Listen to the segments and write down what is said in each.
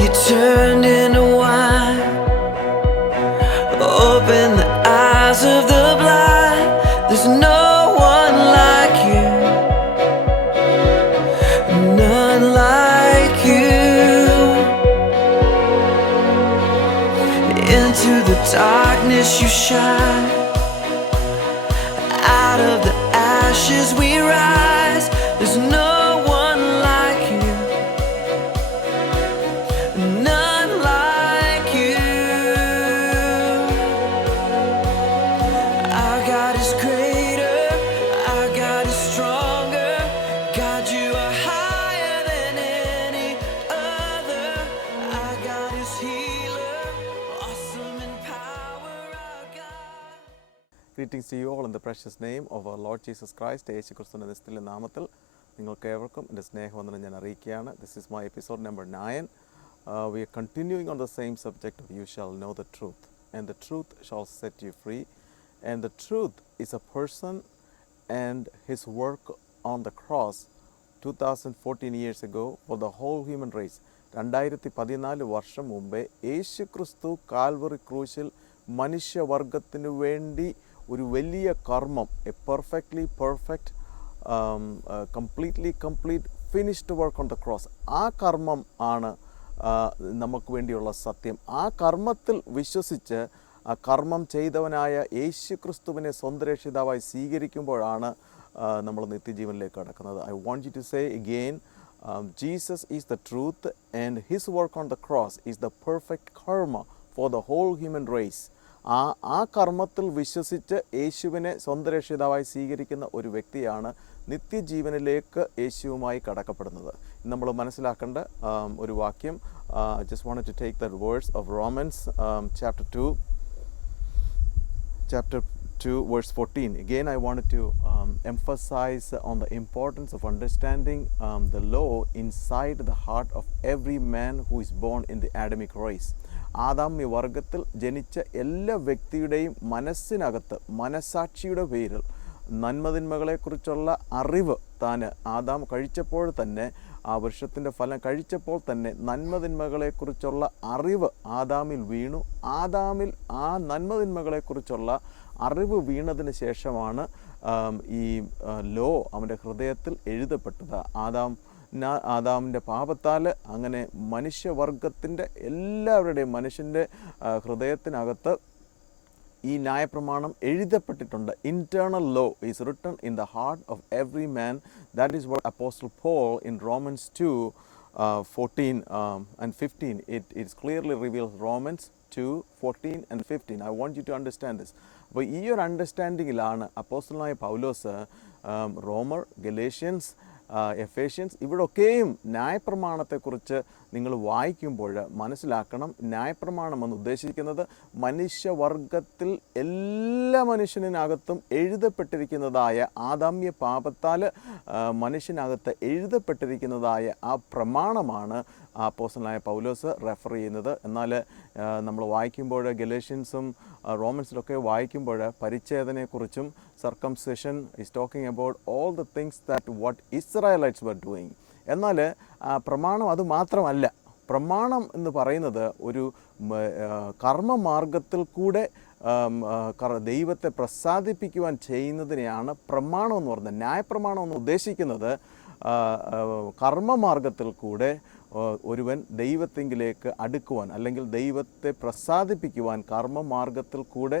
you turned into wine. Open the eyes of the blind. There's no one like you, none like you. Into the darkness you shine. Out of the ashes we rise. There's no one like you, none like you. Our God is greater, our God is stronger. God, you are higher than any other. Our God is healer, awesome in power. Our God. Greetings to you all in the precious name of our Lord Jesus Christ. യേശു ക്രിസ്തുവിൻ്റെ നിസ്തുല്യ നാമത്തിൽ നിങ്ങൾക്ക് ഏവർക്കും എൻ്റെ സ്നേഹവന്ദനം ഞാൻ അറിയിക്കുകയാണ്. This is my episode number 9. We are continuing on the same subject of you shall know the truth, and the truth shall set you free. And the truth is a person and his work on the cross 2014 years ago for the whole human race. 2014 വർഷം മുമ്പേ യേശു ക്രിസ്തു Calvary ക്രൂശിൽ മനുഷ്യവർഗത്തിനു വേണ്ടി ഒരു വലിയ കർമ്മം, A perfectly perfect completely complete finished work on the cross. ആ കർമ്മം ആണ് നമുക്ക് വേണ്ടിയുള്ള സത്യം. ആ കർമ്മത്തിൽ വിശ്വസിച്ച് ആ കർമ്മം ചെയ്തവനായ യേശു ക്രിസ്തുവിനെ സ്വന്തം രക്ഷിതാവായി സ്വീകരിക്കുമ്പോഴാണ് നമ്മൾ നിത്യജീവനിലേക്ക് കടക്കുന്നത്. I want you to say again, Jesus is the truth and his work on the cross is the perfect karma for the whole human race. ആ കർമ്മത്തിൽ വിശ്വസിച്ച് യേശുവിനെ സ്വന്തം രക്ഷിതാവായി സ്വീകരിക്കുന്ന ഒരു വ്യക്തിയാണ് നിത്യജീവനിലേക്ക് യേശുവുമായി കടക്കപ്പെടുന്നത്. നമ്മൾ മനസ്സിലാക്കേണ്ട ഒരു വാക്യം, just wanted to take that verse of Romans chapter 2 verse 14. Again, I wanted to emphasize on the importance of understanding the law inside the heart of every man who is born in the Adamic race. ആദാമ്യ വർഗത്തിൽ ജനിച്ച എല്ലാ വ്യക്തിയുടെയും മനസ്സിനകത്ത്, മനസാക്ഷിയുടെ പേരിൽ നന്മതിന്മകളെക്കുറിച്ചുള്ള അറിവ് താൻ Adam കഴിച്ചപ്പോൾ തന്നെ, ആ വൃക്ഷത്തിൻ്റെ ഫലം കഴിച്ചപ്പോൾ തന്നെ നന്മതിന്മകളെക്കുറിച്ചുള്ള അറിവ് ആദാമിൽ വീണു. ആദാമിൽ ആ നന്മതിന്മകളെക്കുറിച്ചുള്ള അറിവ് വീണതിന് ശേഷമാണ് ഈ ലോ അവൻ്റെ ഹൃദയത്തിൽ എഴുതപ്പെട്ടത്. ആദാമിൻ്റെ പാപത്താൽ അങ്ങനെ മനുഷ്യവർഗത്തിൻ്റെ എല്ലാവരുടെയും മനുഷ്യൻ്റെ ഹൃദയത്തിനകത്ത് ഈ ന്യായപ്രമാണം എഴുതപ്പെട്ടിട്ടുണ്ട്. Internal law is written in the heart of every man. That is what apostle Paul in Romans 2:14 and 15. It clearly reveals Romans 2:14 and 15. I want you to understand this. അപ്പോൾ ഈ ഒരു അണ്ടർസ്റ്റാൻഡിങ്ങിലാണ് അപ്പോസ്റ്റലനായ പൗലോസ് റോമർ, ഗലേഷ്യൻസ്, എഫേഷ്യൻസ് ഇവിടൊക്കെയും ന്യായപ്രമാണത്തെക്കുറിച്ച് നിങ്ങൾ വായിക്കുമ്പോൾ മനസ്സിലാക്കണം, ന്യായപ്രമാണം എന്ന് ഉദ്ദേശിക്കുന്നത് മനുഷ്യവർഗത്തിൽ എല്ലാ മനുഷ്യനകത്തും എഴുതപ്പെട്ടിരിക്കുന്നതായ ആദാമ്യ പാപത്താൽ മനുഷ്യനകത്ത് എഴുതപ്പെട്ടിരിക്കുന്നതായ ആ പ്രമാണമാണ് അപ്പോസ്തലനായ പൗലോസ് റെഫർ ചെയ്യുന്നത്. എന്നാൽ നമ്മൾ വായിക്കുമ്പോൾ ഗലേഷ്യൻസും റോമൻസിലൊക്കെ വായിക്കുമ്പോൾ പരിച്ഛേദനയെക്കുറിച്ചും circumcision is talking about all the things that what Israelites were doing. എന്നാൽ പ്രമാണം അത് മാത്രമല്ല. പ്രമാണം എന്ന് പറയുന്നത് ഒരു കർമ്മമാർഗത്തിൽ കൂടെ ദൈവത്തെ പ്രസാദിപ്പിക്കുവാൻ ചെയ്യുന്നതിനെയാണ് പ്രമാണം എന്ന് പറയുന്നത്. ന്യായപ്രമാണം എന്ന് ഉദ്ദേശിക്കുന്നത് കർമ്മമാർഗത്തിൽ കൂടെ ഒരുവൻ ദൈവത്തെങ്കിലേക്ക് അടുക്കുവാൻ അല്ലെങ്കിൽ ദൈവത്തെ പ്രസാദിപ്പിക്കുവാൻ കർമ്മമാർഗത്തിൽ കൂടെ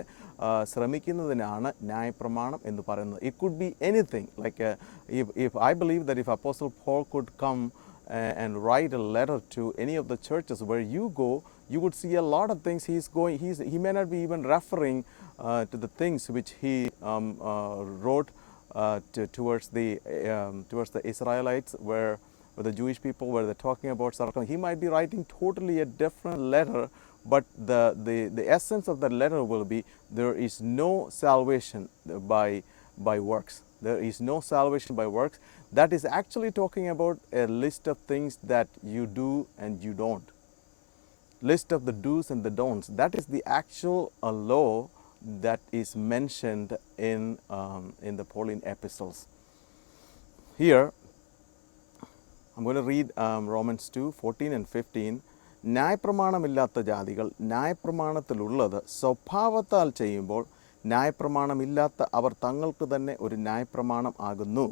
ശ്രമിക്കുന്നതിനാണ് ന്യായപ്രമാണം എന്ന് പറയുന്നത്. It could be anything. Like if I believe that if Apostle Paul could come and write a letter to any of the churches where you go, you would see a lot of things he may not be even referring to the things which he wrote towards the Israelites, where the Jewish people, where they're talking about circumcision. He might be writing totally a different letter, but the essence of that letter will be there is no salvation by works. There is no salvation by works. That is actually talking about a list of things that you do and you don't. List of the do's and the don'ts. That is the actual law that is mentioned in the Pauline epistles. Here, I'm going to read Romans 2:14 and 15. ന്യായപ്രമാണമില്ലാത്ത ജാതികൾ ന്യായപ്രമാണത്തിലുള്ളത് സ്വഭാവത്താൽ ചെയ്യുമ്പോൾ ന്യായപ്രമാണമില്ലാത്ത അവർ തങ്ങൾക്ക് തന്നെ ഒരു ന്യായപ്രമാണം ആകുന്നു.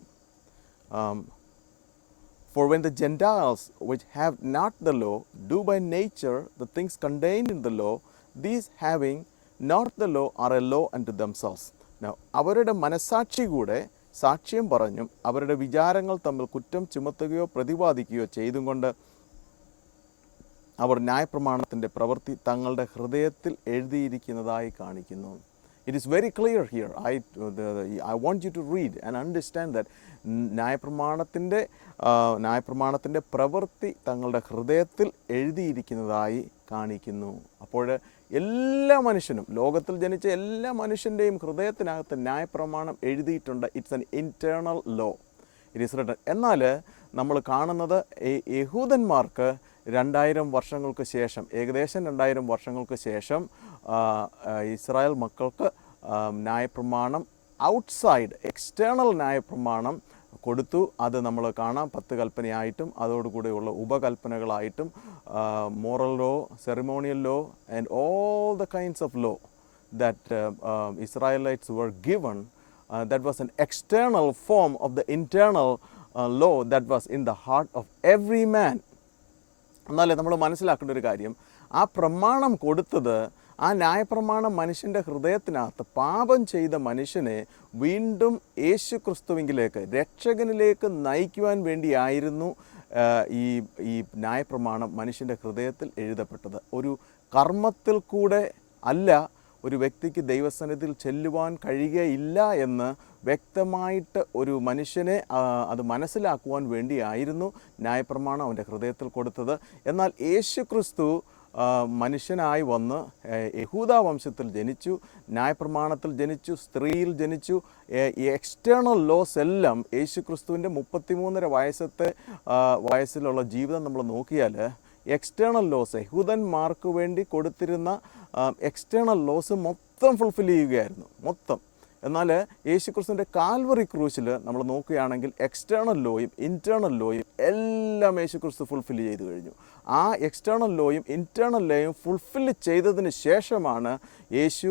For when the Gentiles which have not the law do by nature the things contained in the law, these having not the law are a law unto themselves. Now, അവരുടെ മനസാക്ഷി കൂടെ സാക്ഷ്യം പറഞ്ഞും അവരുടെ വിചാരങ്ങൾ തമ്മിൽ കുറ്റം ചുമത്തുകയോ പ്രതിപാദിക്കുകയോ ചെയ്തും കൊണ്ട് അവർ ന്യായപ്രമാണത്തിൻ്റെ പ്രവൃത്തി തങ്ങളുടെ ഹൃദയത്തിൽ എഴുതിയിരിക്കുന്നതായി കാണിക്കുന്നു. It is very clear here. I want you to read and understand that ന്യായപ്രമാണത്തിൻ്റെ പ്രവൃത്തി തങ്ങളുടെ ഹൃദയത്തിൽ എഴുതിയിരിക്കുന്നതായി കാണിക്കുന്നു. അപ്പോൾ എല്ലാ മനുഷ്യനും, ലോകത്തിൽ ജനിച്ച എല്ലാ മനുഷ്യൻ്റെയും ഹൃദയത്തിനകത്ത് ന്യായപ്രമാണം എഴുതിയിട്ടുണ്ട്. It's an internal law, it is written. എന്നാൽ നമ്മൾ കാണുന്നത് യഹൂദന്മാർക്ക് 2000 വർഷങ്ങൾക്ക് ശേഷം, ഏകദേശം 2000 വർഷങ്ങൾക്ക് ശേഷം ഇസ്രായേൽ മക്കൾക്ക് ന്യായപ്രമാണം ഔട്ട്സൈഡ് എക്സ്റ്റേണൽ ന്യായപ്രമാണം കൊടുത്തു. അത് നമ്മൾ കാണാം 10 കൽപ്പനയായിട്ടും അതോടുകൂടിയുള്ള ഉപകൽപ്പനകളായിട്ടും moral law, ceremonial law and all the kinds of law that Israelites were given. That was an external form of the internal law that was in the heart of every man. എന്നാലേ നമ്മൾ മനസ്സിലാക്കേണ്ട ഒരു കാര്യം, ആ പ്രമാണം കൊടുത്തത്, ആ ന്യായപ്രമാണം മനുഷ്യൻ്റെ ഹൃദയത്തിനകത്ത് പാപം ചെയ്ത മനുഷ്യനെ വീണ്ടും യേശു ക്രിസ്തുവിലേക്ക്, രക്ഷകനിലേക്ക് നയിക്കുവാൻ വേണ്ടിയായിരുന്നു ഈ ന്യായപ്രമാണം മനുഷ്യൻ്റെ ഹൃദയത്തിൽ എഴുതപ്പെട്ടത്. ഒരു കർമ്മത്തിൽ കൂടെ അല്ല ഒരു വ്യക്തിക്ക് ദൈവസന്നിധിയിൽ ചെല്ലുവാൻ കഴിയുകയില്ല എന്ന് വ്യക്തമായിട്ട് ഒരു മനുഷ്യനെ അത് മനസ്സിലാക്കുവാൻ വേണ്ടിയായിരുന്നു ന്യായപ്രമാണം അവൻ്റെ ഹൃദയത്തിൽ കൊടുത്തത്. എന്നാൽ യേശു ക്രിസ്തു മനുഷ്യനായി വന്ന് യഹൂദ വംശത്തിൽ ജനിച്ചു, ന്യായപ്രമാണത്തിൽ ജനിച്ചു, സ്ത്രീയിൽ ജനിച്ചു. ഈ എക്സ്റ്റേണൽ ലോസ് എല്ലാം യേശു ക്രിസ്തുവിൻ്റെ 33.5 വയസ്സിലുള്ള ജീവിതം നമ്മൾ നോക്കിയാൽ എക്സ്റ്റേണൽ ലോസ്, യഹൂദന്മാർക്ക് വേണ്ടി കൊടുത്തിരുന്ന എക്സ്റ്റേണൽ ലോസ് മൊത്തം ഫുൾഫിൽ ചെയ്യുകയായിരുന്നു, മൊത്തം. എന്നാൽ യേശു ക്രിസ്തുവിൻ്റെ കാൽവറി ക്രൂശിൽ നമ്മൾ നോക്കുകയാണെങ്കിൽ എക്സ്റ്റേണൽ ലോയും ഇൻറ്റേർണൽ ലോയും എല്ലാം യേശു ക്രിസ്തു ഫുൾഫിൽ ചെയ്തു കഴിഞ്ഞു. ആ എക്സ്റ്റേണൽ ലോയും ഇൻറ്റേർണൽ ലോയും ഫുൾഫിൽ ചെയ്തതിന് ശേഷമാണ് യേശു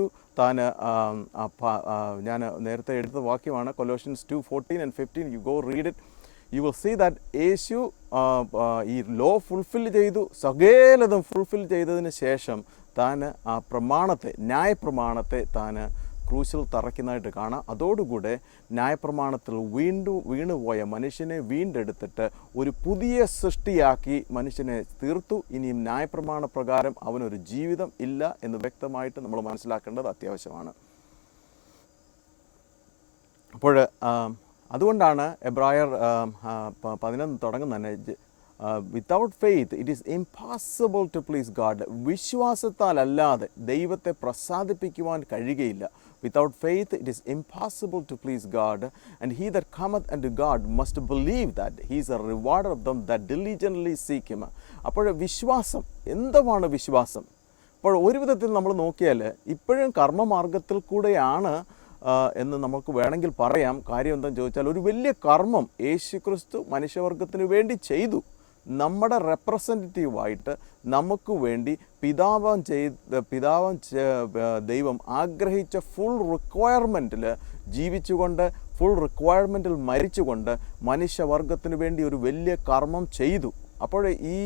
ഞാൻ നേരത്തെ എടുത്ത വാക്യമാണ് Colossians 2:14 and 15. You go read it. You will see that യേശു ഈ ലോ ഫുൾഫിൽ ചെയ്തു, സകലതും ഫുൾഫിൽ ചെയ്തതിന് ശേഷം താൻ ആ പ്രമാണത്തെ, ന്യായപ്രമാണത്തെ താൻ ക്രൂശിൽ തറയ്ക്കുന്നതായിട്ട് കാണാം. അതോടുകൂടെ ന്യായപ്രമാണത്തിൽ വീണുപോയ മനുഷ്യനെ വീണ്ടെടുത്തിട്ട് ഒരു പുതിയ സൃഷ്ടിയാക്കി മനുഷ്യനെ തീർത്തു. ഇനിയും ന്യായപ്രമാണ പ്രകാരം അവനൊരു ജീവിതം ഇല്ല എന്ന് വ്യക്തമായിട്ട് നമ്മൾ മനസ്സിലാക്കേണ്ടത് അത്യാവശ്യമാണ്. അപ്പോൾ അതുകൊണ്ടാണ് എബ്രായർ 11 തുടങ്ങുന്ന തന്നെ, without faith it is impossible to please God. വിശ്വാസത്താൽ അല്ലാതെ ദൈവത്തെ പ്രസാദിപ്പിക്കുവാൻ കഴിയുകയില്ല. Without faith it is impossible to please God, and he that cometh unto God must believe that he is a rewarder of them that diligently seek him. അപ്പോൾ വിശ്വാസം എന്താണ് വിശ്വാസം? അപ്പോൾ ഒരു വിധത്തിൽ നമ്മൾ നോക്കിയാൽ ഇപ്പോഴും കർമ്മമാർഗത്തിൽ കൂടെയാണ് എന്ന് നമുക്ക് വേണമെങ്കിൽ പറയാം. കാര്യം എന്താണെന്ന് ചോദിച്ചാൽ, ഒരു വലിയ കർമ്മം യേശുക്രിസ്തു മനുഷ്യവർഗത്തിന് വേണ്ടി ചെയ്തു. നമ്മുടെ റെപ്രസെൻറ്റേറ്റീവായിട്ട് നമുക്ക് വേണ്ടി ദൈവം ആഗ്രഹിച്ച ഫുൾ റിക്വയർമെൻറ്റിൽ ജീവിച്ചുകൊണ്ട്, ഫുൾ റിക്വയർമെൻറ്റിൽ മരിച്ചുകൊണ്ട് മനുഷ്യവർഗത്തിന് വേണ്ടി ഒരു വലിയ കർമ്മം ചെയ്തു. അപ്പോൾ ഈ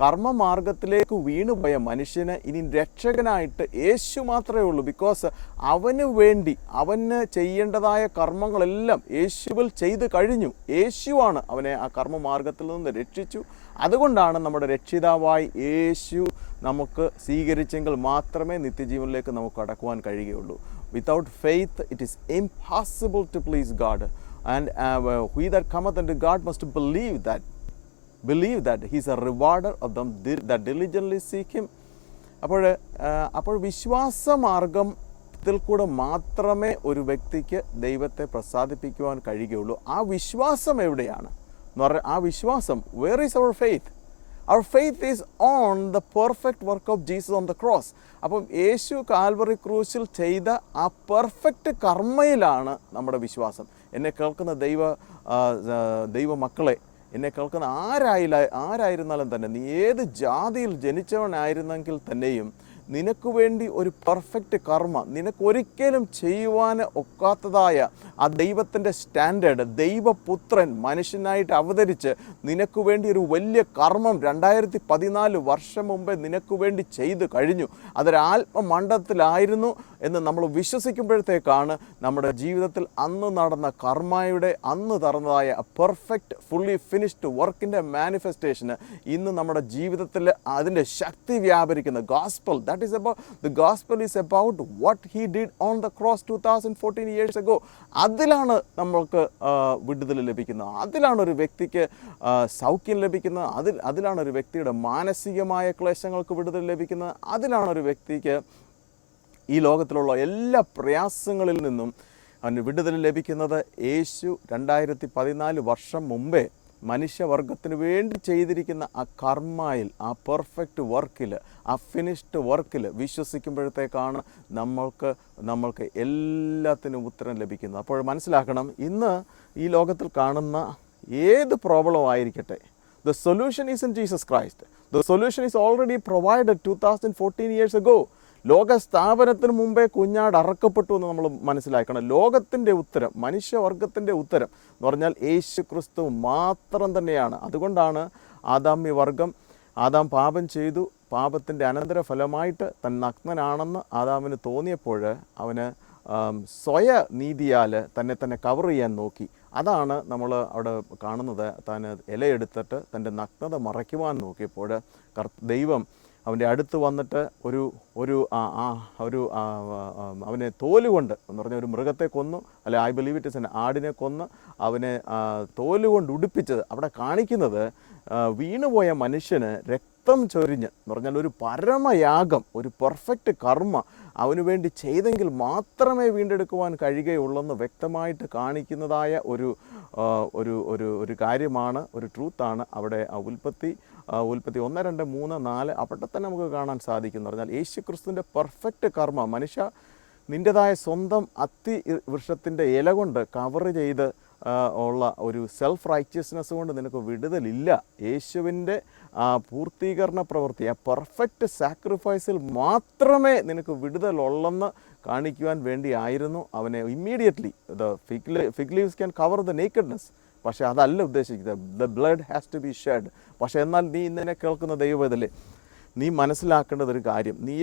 കർമ്മമാർഗത്തിലേക്ക് വീണുപോയ മനുഷ്യന് ഇനി രക്ഷകനായിട്ട് യേശു മാത്രമേ ഉള്ളൂ. ബിക്കോസ് അവന് വേണ്ടി അവന് ചെയ്യേണ്ടതായ കർമ്മങ്ങളെല്ലാം യേശുവിൽ ചെയ്ത് കഴിഞ്ഞു. യേശുവാണ് അവനെ ആ കർമ്മമാർഗത്തിൽ നിന്ന് രക്ഷിച്ചു. അതുകൊണ്ടാണ് നമ്മുടെ രക്ഷിതാവായി യേശു നമുക്ക് സ്വീകരിച്ചെങ്കിൽ മാത്രമേ നിത്യജീവനിലേക്ക് നമുക്ക് കടക്കുവാൻ കഴിയുകയുള്ളൂ. Without faith it is impossible to please God, and he that cometh unto God must believe that he is a rewarder of them that diligently seek him. അപ്പോൾ വിശ്വാസമാർഗത്തിൽ കൂടെ മാത്രമേ ഒരു വ്യക്തിക്ക് ദൈവത്തെ പ്രസാദിപ്പിക്കുവാൻ കഴിയുകയുള്ളൂ. ആ വിശ്വാസം എവിടെയാണ് എന്ന് പറഞ്ഞാൽ, ആ വിശ്വാസം, where is our faith? Our faith is on the perfect work of Jesus on the cross. അപ്പം യേശു കാൽവറി ക്രൂശിൽ ചെയ്ത ആ പെർഫെക്റ്റ് കർമ്മയിലാണ് നമ്മുടെ വിശ്വാസം. എന്നെ കേൾക്കുന്ന ദൈവ മക്കളെ, എന്നെ കേൾക്കുന്ന ആരായിരുന്നാലും തന്നെ, നീ ഏത് ജാതിയിൽ ജനിച്ചവനായിരുന്നെങ്കിൽ തന്നെയും നിനക്ക് വേണ്ടി ഒരു പെർഫെക്റ്റ് കർമ്മ, നിനക്കൊരിക്കലും ചെയ്യുവാൻ ഒക്കാത്തതായ ആ ദൈവത്തിൻ്റെ സ്റ്റാൻഡേർഡ്, ദൈവപുത്രൻ മനുഷ്യനായിട്ട് അവതരിച്ച് നിനക്ക് വേണ്ടി ഒരു വലിയ കർമ്മം 2014 വർഷം മുമ്പേ നിനക്ക് വേണ്ടി ചെയ്തു കഴിഞ്ഞു. അതൊരാത്മമണ്ഡലത്തിലായിരുന്നു എന്ന് നമ്മൾ വിശ്വസിക്കുമ്പോഴത്തേക്കാണ് നമ്മുടെ ജീവിതത്തിൽ അന്ന് നടന്ന കർമ്മയുടെ അന്ന് നടന്നതായ പെർഫെക്റ്റ് ഫുള്ളി ഫിനിഷ്ഡ് വർക്കിൻ്റെ മാനിഫെസ്റ്റേഷന് ഇന്ന് നമ്മുടെ ജീവിതത്തിൽ അതിൻ്റെ ശക്തി വ്യാപരിക്കുന്ന gospel. That is about the gospel is about what he did on the cross 2014 years ago. അതിലാണ് നമ്മൾക്ക് വിടുതൽ ലഭിക്കുന്നത്, അതിലാണ് ഒരു വ്യക്തിക്ക് സൗഖ്യം ലഭിക്കുന്നത്, അതിലാണ് ഒരു വ്യക്തിയുടെ മാനസികമായ ക്ലേശങ്ങൾക്ക് വിടുതൽ ലഭിക്കുന്നത്, അതിലാണ് ഒരു വ്യക്തിക്ക് ഈ ലോകത്തിലുള്ള എല്ലാ പ്രയാസങ്ങളിൽ നിന്നും അവന് വിടുതൽ ലഭിക്കുന്നത്. യേശു 2014 വർഷം മുമ്പേ മനുഷ്യവർഗത്തിന് വേണ്ടി ചെയ്തിരിക്കുന്ന ആ കർമ്മയിൽ, ആ പെർഫെക്റ്റ് വർക്കിൽ, ആ ഫിനിഷ്ഡ് വർക്കിൽ വിശ്വസിക്കുമ്പോഴത്തേക്കാണ് നമ്മൾക്ക് എല്ലാത്തിനും ഉത്തരം ലഭിക്കുന്നത്. അപ്പോൾ മനസ്സിലാക്കണം, ഇന്ന് ഈ ലോകത്തിൽ കാണുന്ന ഏത് പ്രോബ്ലം ആയിരിക്കട്ടെ, the solution is in Jesus Christ. The solution is already provided 2014 years ago. ലോക സ്ഥാപനത്തിന് മുമ്പേ കുഞ്ഞാട് അറക്കപ്പെട്ടു എന്ന് നമ്മൾ മനസ്സിലാക്കണം. ലോകത്തിൻ്റെ ഉത്തരം, മനുഷ്യവർഗത്തിൻ്റെ ഉത്തരം എന്ന് പറഞ്ഞാൽ യേശു ക്രിസ്തു മാത്രം തന്നെയാണ്. അതുകൊണ്ടാണ് ആദാം പാപം ചെയ്തു. പാപത്തിൻ്റെ അനന്തരഫലമായിട്ട് താൻ നഗ്നനാണെന്ന് ആദാമിന് തോന്നിയപ്പോൾ അവന് സ്വയനീതിയാൽ തന്നെ കവർ ചെയ്യാൻ നോക്കി. അതാണ് നമ്മൾ അവിടെ കാണുന്നത്. താൻ ഇലയെടുത്തിട്ട് തൻ്റെ നഗ്നത മറയ്ക്കുവാൻ നോക്കിയപ്പോൾ ദൈവം അവൻ്റെ അടുത്ത് വന്നിട്ട് അവനെ തോലുകൊണ്ട് എന്ന് പറഞ്ഞ ഒരു മൃഗത്തെ കൊന്നു, അല്ലെ ഐ ബിലീവ് ഇറ്റ് ഇസ് ആടിനെ കൊന്ന് അവനെ തോലുകൊണ്ട് ഉടുപ്പിച്ചത് അവിടെ കാണിക്കുന്നത് വീണുപോയ മനുഷ്യന് രക്തം ചൊരിഞ്ഞ് എന്ന് പറഞ്ഞാൽ ഒരു പരമയാഗം, ഒരു പെർഫെക്റ്റ് കർമ്മ അവന് വേണ്ടി ചെയ്തെങ്കിൽ മാത്രമേ വീണ്ടെടുക്കുവാൻ കഴിയുകയുള്ളെന്ന് വ്യക്തമായിട്ട് കാണിക്കുന്നതായ ഒരു കാര്യമാണ്, ഒരു ട്രൂത്താണ് അവിടെ ഉൽപ്പത്തി 1, 2, 3, 4 അവിടെ തന്നെ നമുക്ക് കാണാൻ സാധിക്കും. എന്ന് പറഞ്ഞാൽ യേശു ക്രിസ്തുവിൻ്റെ പെർഫെക്റ്റ് കർമ്മ. മനുഷ്യ, നിൻ്റെതായ സ്വന്തം അത്തി വൃക്ഷത്തിൻ്റെ ഇല കൊണ്ട് കവർ ചെയ്ത് ഉള്ള ഒരു സെൽഫ് റൈറ്റിയസ്നെസ് കൊണ്ട് നിനക്ക് വിടുതലില്ല. യേശുവിൻ്റെ പൂർത്തീകരണ പ്രവൃത്തി, ആ പെർഫെക്റ്റ് സാക്രിഫൈസിൽ മാത്രമേ നിനക്ക് വിടുതലുള്ളെന്ന് കാണിക്കുവാൻ വേണ്ടിയായിരുന്നു അവനെ immediately fig leaves can cover the nakedness. പക്ഷേ അതല്ല ഉദ്ദേശിക്കുന്നത്. The blood has to be shed. പക്ഷേ എന്നാൽ നീ ഇന്നെ കേൾക്കുന്ന ദൈവത്തിലെ നീ മനസ്സിലാക്കേണ്ടതൊരു കാര്യം, നീ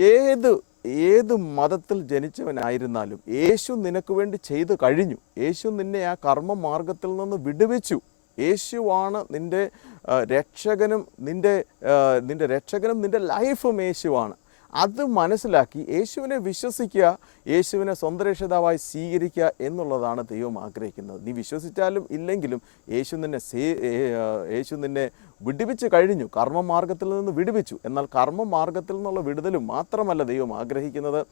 ഏത് മതത്തിൽ ജനിച്ചവനായിരുന്നാലും യേശു നിനക്ക് വേണ്ടി ചെയ്തു കഴിഞ്ഞു. യേശു നിന്നെ ആ കർമ്മ മാർഗത്തിൽ നിന്ന് വിടുവിച്ചു. യേശുവാണ് നിൻ്റെ രക്ഷകനും, നിൻ്റെ ലൈഫും യേശുവാണ്. അത് മനസ്സിലാക്കി യേശുവിനെ വിശ്വസിക്കുക, യേശുവിനെ സ്വന്തം രക്ഷിതാവായി സ്വീകരിക്കുക എന്നുള്ളതാണ് ദൈവം ആഗ്രഹിക്കുന്നത്. നീ വിശ്വസിച്ചാലും ഇല്ലെങ്കിലും യേശു നിന്നെ വിടുവിച്ച് കഴിഞ്ഞു, കർമ്മമാർഗത്തിൽ നിന്ന് വിടുവിച്ചു. എന്നാൽ കർമ്മമാർഗത്തിൽ നിന്നുള്ള വിടുതലും മാത്രമല്ല ദൈവം ആഗ്രഹിക്കുന്നത്,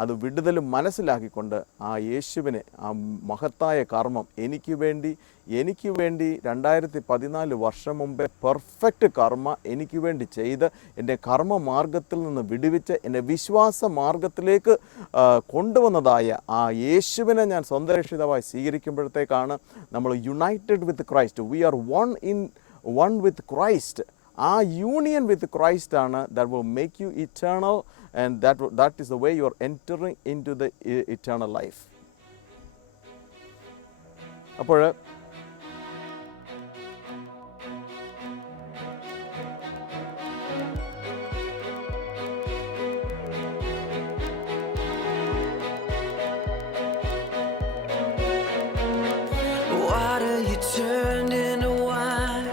അത് വിടുതലും മനസ്സിലാക്കിക്കൊണ്ട് ആ യേശുവിനെ, ആ മഹത്തായ കർമ്മം എനിക്ക് വേണ്ടി 2014 വർഷം മുമ്പേ പെർഫെക്റ്റ് കർമ്മ എനിക്ക് വേണ്ടി ചെയ്ത് എൻ്റെ കർമ്മമാർഗത്തിൽ നിന്ന് വിടുവിച്ച് എന്നെ വിശ്വാസ മാർഗത്തിലേക്ക് കൊണ്ടുവന്നതായ ആ യേശുവിനെ ഞാൻ സ്വന്തം രക്ഷിതാവായി സ്വീകരിക്കുമ്പോഴത്തേക്കാണ് നമ്മൾ united with Christ. We are one with Christ. ആ യൂണിയൻ വിത്ത് ക്രൈസ്റ്റ് ആണ് that will make you eternal, and that is the way you are entering into the eternal life. അപ്പോൾ water you turned into wine,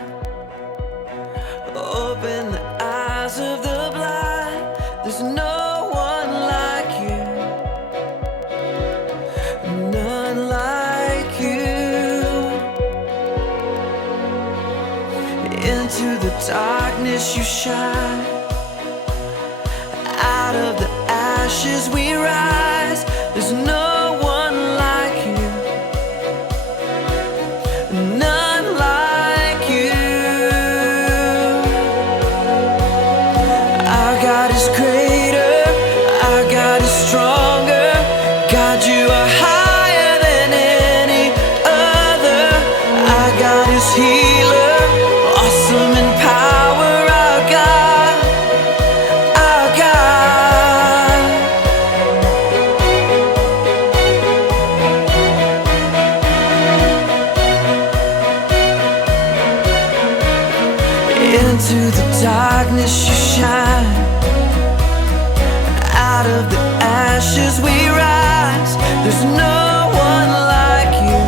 open the eyes of the blind. There's no one like you, none like you. Into the darkness you shine, out of the ashes we rise. There's no one like you, none like you. Our God is greater, our God is stronger. God, you are higher than any other. Our God is healer, Into the darkness you shine. Out of the ashes we rise. There's no one like you.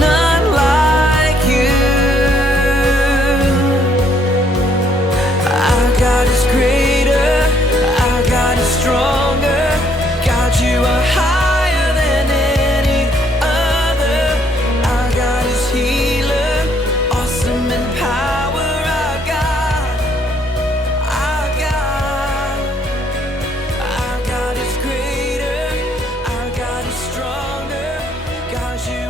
None like you. Our God is greater. Our God is stronger. God, you are higher than any other. Our God is healer. Awesome in power. Our God. Our God. Our God is greater. Our God is stronger. God, you